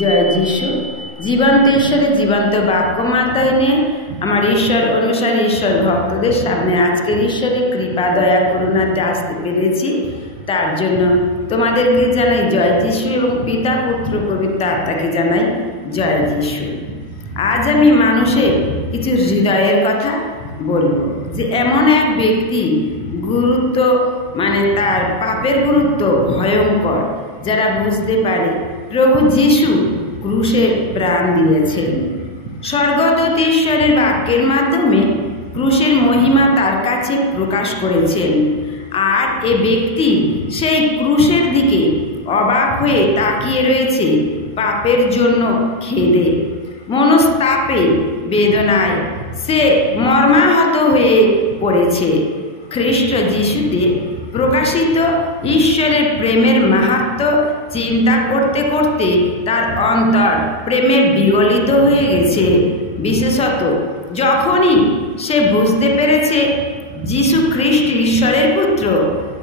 জয় যিশু। জীবন্ত ঈশ্বরের জীবন্ত বাক্য মাথায় নিয়ে আমার ঈশ্বর অনুসারী ঈশ্বর ভক্তদের সামনে আজকের ঈশ্বরের কৃপা দয়া করুণাতে আসতে পেরেছি, তার জন্য তোমাদেরকে জানাই জয় যিশু এবং পিতা পুত্র পবিত্র আত্মাকে জানাই জয় যিশু। আজ আমি মানুষের কিছু হৃদয়ের কথা বলবো, যে এমন এক ব্যক্তি গুরুত্ব তার পাপের গুরুত্ব ভয়ঙ্কর, যারা বুঝতে পারে প্রভু যিশু ক্রুশে প্রাণ দিয়েছেন। স্বর্গদূত ঈশ্বরের বাক্যের মাধ্যমে ক্রুশের মহিমা তার কাছে প্রকাশ করেছেন, আর এ ব্যক্তি সেই ক্রুশের দিকে অবাক হয়ে তাকিয়ে রয়েছে। পাপের জন্য খেদে, মনস্তাপে, বেদনায় সে মর্মাহত হয়ে পড়েছে। খ্রিস্ট যিশুতে প্রকাশিত ঈশ্বরের প্রেমের মাহাত্ম্য চিন্তা করতে করতে তার অন্তর প্রেমে বিগলিত হয়ে গেছে। বিশেষত যখনই সে বুঝতে পেরেছে যিশু খ্রিস্ট ঈশ্বরের পুত্র,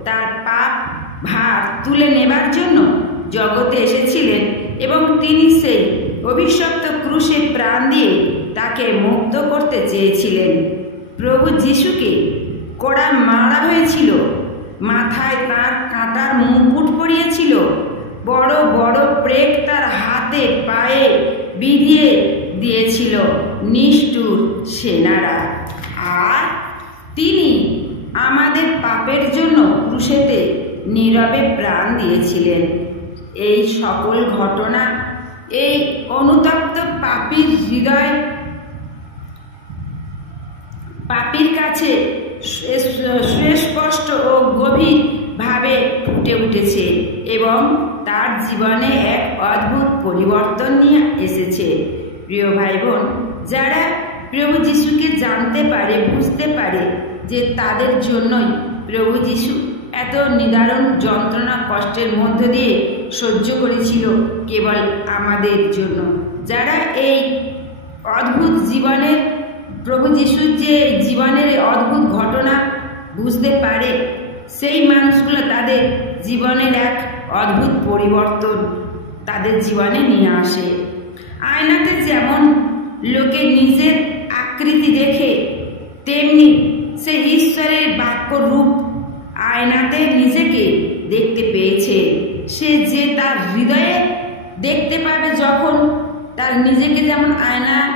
তার পাপ ভার তুলে নেবার জন্য জগতে এসেছিলেন এবং তিনি সেই অভিশপ্ত ক্রুশে প্রাণ দিয়ে তাকে মুক্ত করতে চেয়েছিলেন। প্রভু যিশুকে কড়া মারা হয়েছিল, মাথায় তার কাঁটার মুকুট পরিয়েছিল, বড় বড় প্রেক তার হাতে পায়ে বিধিয়ে দিয়েছিল নিষ্ঠুর সেনারা, আর তিনি আমাদের পাপের জন্য ক্রুশেতে নীরবে প্রাণ দিয়েছিলেন। এই সকল ঘটনা এই অনুতপ্ত পাপীর হৃদয় পাপীর কাছে সুস্পষ্ট ও গভীর ভাবে ফুটে উঠেছে এবং তার জীবনে এক অদ্ভুত পরিবর্তন নিয়ে এসেছে। প্রিয় ভাই বোন, যারা প্রভু যিশুকে জানতে পারে, বুঝতে পারে যে তাদের জন্যই প্রভু যিশু এত নিদারুণ যন্ত্রণা কষ্টের মধ্য দিয়ে সহ্য করেছিল কেবল আমাদের জন্য। যারা এই অদ্ভুত জীবনের প্রভু যিশুর যে জীবনের অদ্ভুত ঘটনা বুঝতে পারে, সেই মানুষগুলো তাদের জীবনের এক অদ্ভুত পরিবর্তন তাদের জীবনে নিয়ে আসে। আয়নাতে যেমন লোকে নিজের আকৃতি দেখে, তেমনি সে ঈশ্বরের বাক্য রূপ আয়নাতে নিজেকে দেখতে পেয়েছে। সে যে তার হৃদয়ে দেখতে পাবে, যখন তার নিজেকে যেমন আয়নার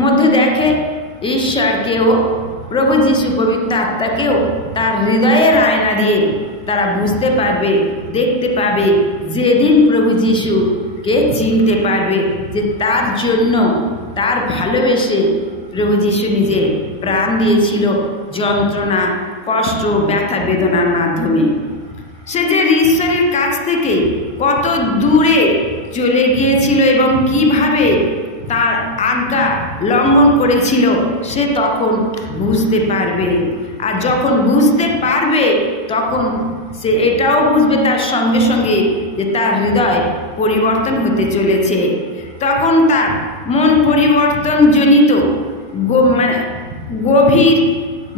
মধ্যে দেখে, ঈশ্বরকেও প্রভু যিশু পবিত্র আত্মাকেও তার হৃদয়ের আয়না দিয়ে তারা বুঝতে পারবে, দেখতে পাবে। যেদিন প্রভু যিশুকে চিনতে পারবে যে তার জন্য, তার ভালোবেসে প্রভু যিশু নিজে প্রাণ দিয়েছিল যন্ত্রণা, কষ্ট, ব্যথা, বেদনার মাধ্যমে। সে যে ঈশ্বরের কাছ থেকে কত দূরে চলে গিয়েছিল এবং কিভাবে তার আজ্ঞা লঙ্ঘন করেছিল, সে তখন বুঝতে পারবে। আর যখন বুঝতে পারবে, তখন সে এটাও বুঝবে তার সঙ্গে সঙ্গে যে তার হৃদয় পরিবর্তন হতে চলেছে। তখন তার মন পরিবর্তন জনিত গভীর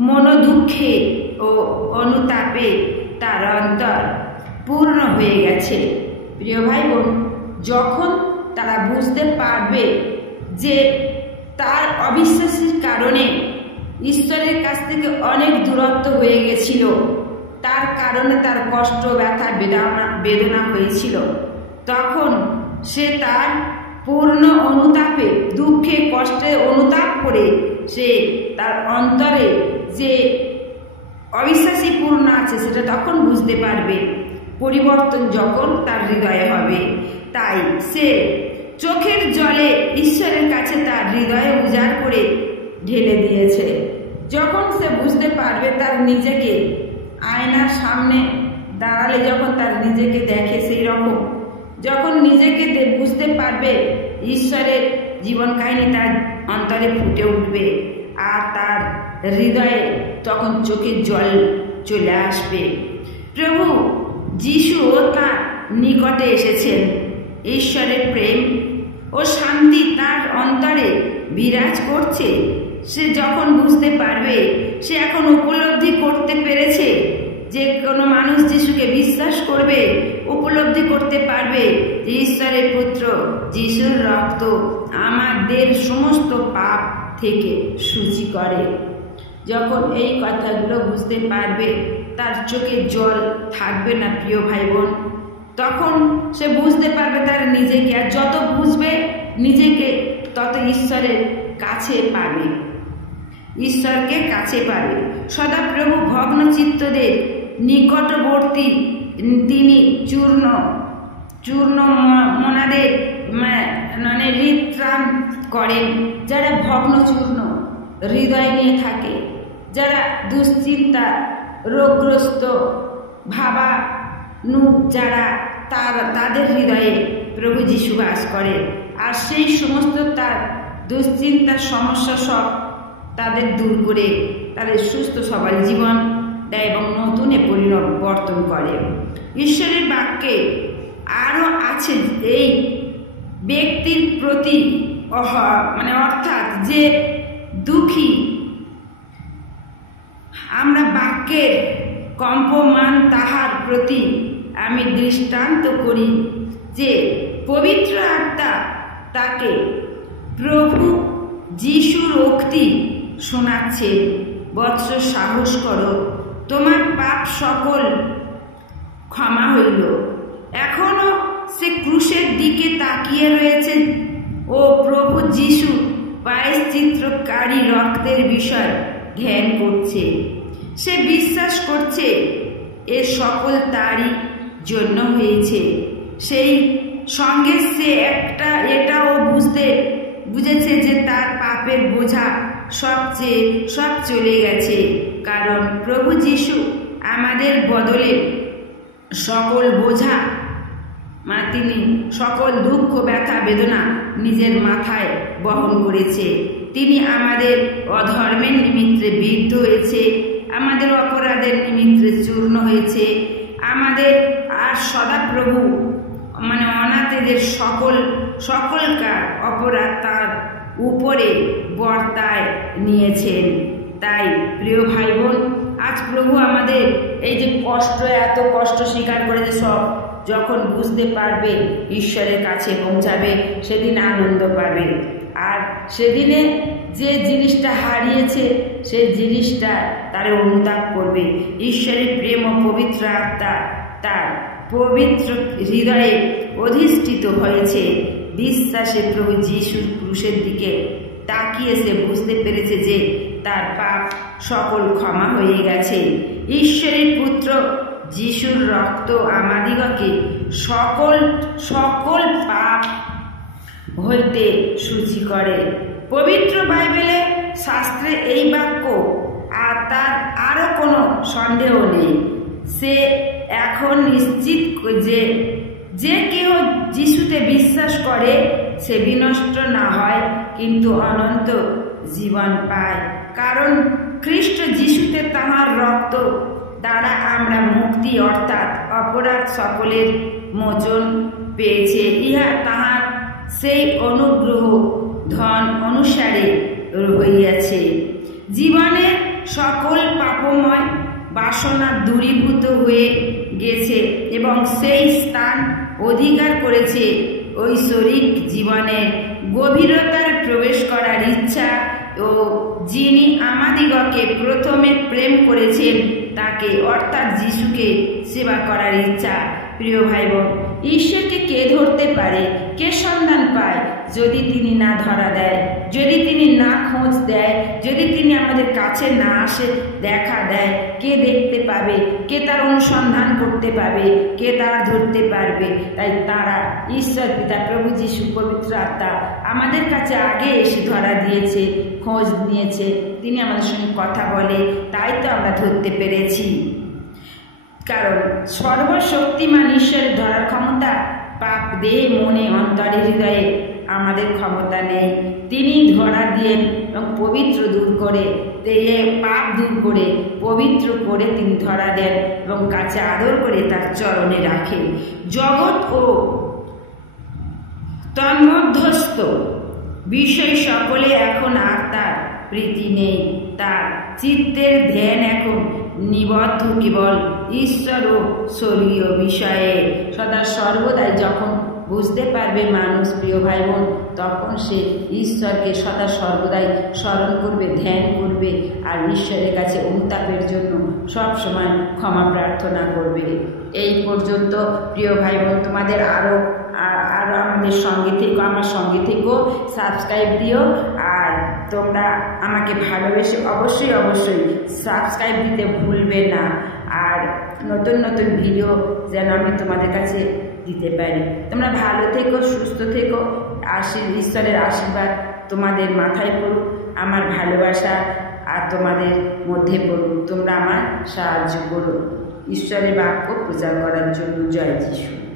মনোদুঃখে ও অনুতাপে তার অন্তর পূর্ণ হয়ে গেছে। প্রিয় ভাই বোন, যখন তারা বুঝতে পারবে যে তার অবিশ্বাসের কারণে ঈশ্বরের কাছ থেকে অনেক দূরত্ব হয়ে গেছিল, তার কারণে তার কষ্ট, ব্যথা, বেদনা হয়েছিল, তখন সে তার পূর্ণ অনুতাপে, দুঃখে, কষ্টে অনুতাপ করে সে তার অন্তরে যে অবিশ্বাসী পূর্ণ আছে সেটা তখন বুঝতে পারবে। পরিবর্তন যখন তার হৃদয়ে হবে, তাই সে চোখের জলে ঈশ্বরের কাছে তার হৃদয়ে উজাড় করে ঢেলে দিয়েছে। যখন সে বুঝতে পারবে, তার নিজেকে আয়নার সামনে দাঁড়ালে যখন তার নিজেকে দেখে, সেই রকম যখন নিজেকে বুঝতে পারবে, ঈশ্বরের জীবন কাহিনী তার অন্তরে ফুটে উঠবে, আর তার হৃদয়ে তখন চোখের জল চলে আসবে। প্রভু যিশু তার নিকটে এসেছেন। ঈশ্বরের প্রেম ও শান্তি তার অন্তরে বিরাজ করছে। সে যখন বুঝতে পারবে, সে এখন উপলব্ধি করতে পেরেছে যে কোনো মানুষ যিশুকে বিশ্বাস করবে, উপলব্ধি করতে পারবে যে ঈশ্বরের পুত্র যিশুর রক্ত আমাদের সমস্ত পাপ থেকে শুচি করে। যখন এই কথাগুলো বুঝতে পারবে, তার চোখে জল থাকবে না প্রিয় ভাই বোন। তখন সে বুঝতে পারবে তার নিজেকে, আর যত বুঝবে নিজেকে তত ঈশ্বরের কাছে পাবে, ঈশ্বরকে কাছে পাবে। সদাপ্রভু ভগ্নচিত্তদের নিকটবর্তী, তিনি চূর্ণ মনাদের মানে হৃদত্রাণ করেন। যারা ভগ্নচূর্ণ হৃদয় নিয়ে থাকে, যারা দুশ্চিন্তা রোগগ্রস্ত ভাবানু, যারা তাদের হৃদয়ে প্রভু যিশু বাস করে, আর সেই সমস্ত তার দুশ্চিন্তার সমস্যা সব তাদের দূর করে তাদের সুস্থ সবল জীবন দেয় এবং নতুনে পরিবর্তন করে। ঈশ্বরের বাক্যে আরও আছে এই ব্যক্তির প্রতি অর্থাৎ যে দুঃখী, আমরা বাক্যের কম্পমান তাহার প্রতি আমি দৃষ্টান্ত করি যে পবিত্র আত্মা তাকে প্রভু যিশুর উক্তি শোনাচ্ছে, বৎস সাহস করো, তোমার পাপ সকল ক্ষমা হইল। এখনো সে ক্রুশের দিকে তাকিয়ে রয়েছে ও প্রভু যিশু প্রায়শ্চিত্তকারী রক্তের বিষয় ধ্যান করছে। সে বিশ্বাস করছে এর সকল তারই জন্য হয়েছে। সেই সঙ্গে সে এটাও বুঝেছে যে তার পাপের বোঝা সব চলে গেছে, কারণ প্রভু যিশু আমাদের বদলে সকল বোঝা তিনি সকল দুঃখ ব্যথা বেদনা নিজের মাথায় বহন করেছে। তিনি আমাদের অধর্মের নিমিত্তে বিদ্ধ হয়েছে, আমাদের অপরাধের নিমিত্তে চূর্ণ হয়েছে, আমাদের আর সদাপ্রভু অনাথেদের সকলকার অপরাধ তার উপরে বর্তায় নিয়েছেন। তাই প্রিয় ভাই বোন, আজ প্রভু আমাদের এই যে এত কষ্ট স্বীকার করেছে, সব যখন বুঝতে পারবে, ঈশ্বরের কাছে পৌঁছাবে, সেদিন আনন্দ পাবে। আর সেদিনে যে জিনিসটা হারিয়েছে সেই জিনিসটা তার অনুতাপ করবে। ঈশ্বরের প্রেম ও পবিত্র আত্মা তার পবিত্র হৃদয়ে অধিষ্ঠিত হয়েছে। বিশ্বাসে প্রভু যিশুর ক্রুশের দিকে তাকিয়ে সে বুঝতে পেরেছে যে তার পাপ সকল ক্ষমা হয়ে গেছে। ঈশ্বরের পুত্র যিশুর রক্ত আমাদিগকে সকল পাপ হইতে শুচি করে। পবিত্র বাইবেলে শাস্ত্রে এই বাক্য, আর তার আরও কোনো সন্দেহ নেই। সে এখন নিশ্চিত যে কেউ যিশুতে বিশ্বাস করে সে বিনষ্ট না হয়, কিন্তু অনন্ত জীবন পায়। কারণ খ্রিস্ট যিশুতে তাহার রক্ত দ্বারা আমরা মুক্তি অর্থাৎ অপরাধ সকলের মোচন পেয়েছে। ইহা তাহার সেই অনুগ্রহ ধন অনুসারে হইয়াছে। জীবনের সকল পাপময় বাসনা দূরীভূত হয়ে গেছে এবং সেই স্থান অধিকার করেছে ঐশ্বরিক জীবনের গভীরতায় প্রবেশ করার ইচ্ছা ও যিনি আমাদিগকে প্রথমে প্রেম করেছেন তাকে অর্থাৎ যিশুকে সেবা করার ইচ্ছা। প্রিয় ভাই বোন, ঈশ্বরকে কে ধরতে পারে, কে সন্ধান পায় যদি তিনি না ধরা দেয়, যদি তিনি না খোঁজ দেয়, যদি তিনি আমাদের কাছে না আসে দেখা দেয়? কে দেখতে পাবে, কে তার অনুসন্ধান করতে পাবে, কে তার ধরতে পারবে? তাই তারা ঈশ্বর পিতা প্রভু যিশু পবিত্র আত্মা আমাদের কাছে আগে এসে ধরা দিয়েছে, খোঁজ নিয়েছে, তিনি আমাদের সঙ্গে কথা বলে, তাই তো আমরা ধরতে পেরেছি। কারণ সর্বশক্তিমান ঈশ্বরের ধরার ক্ষমতা পাপ দেহে মনে অন্তরে হৃদয়ে আমাদের ক্ষমতা নেই। তিনি ধরা দিয়েন এবং পবিত্র দূর করে, পাপ দূর করে পবিত্র করে তিনি ধরা দেন এবং কাছে আদর করে তার চরণে রাখেন। জগৎ ও তন্মধ্যস্থ বিষয় সকলে এখন আর তার প্রীতি নেই, তার চিত্তের ধ্যান এখন নিবদ্ধ কেবল ঈশ্বর ও শরীরীয় বিষয়ে সদা সর্বদাই যখন বুঝতে পারবে মানুষ, প্রিয় ভাই বোন, তখন সে ঈশ্বরকে সদা সর্বদাই স্মরণ করবে, ধ্যান করবে, আর ঈশ্বরের কাছে অনুতাপের জন্য সব সময় ক্ষমা প্রার্থনা করবে। এই পর্যন্ত প্রিয় ভাই বোন, তোমাদের আরও আমাদের সঙ্গে থেকো, আমার সঙ্গে থেকো, সাবস্ক্রাইব দিও। আর তোমরা আমাকে ভালোবেসে অবশ্যই সাবস্ক্রাইব দিতে ভুলবে না। আর নতুন নতুন ভিডিও যেন আমি তোমাদের কাছে দিতে পারি। তোমরা ভালো থেকো, সুস্থ থেকো, ঈশ্বরের আশীর্বাদ তোমাদের মাথায় পড়ুক, আমার ভালোবাসা আর তোমাদের মধ্যে পড়ুক। তোমরা আমার সাহায্য করো ঈশ্বরের বাক্য প্রচার করার জন্য। জয় যিশু।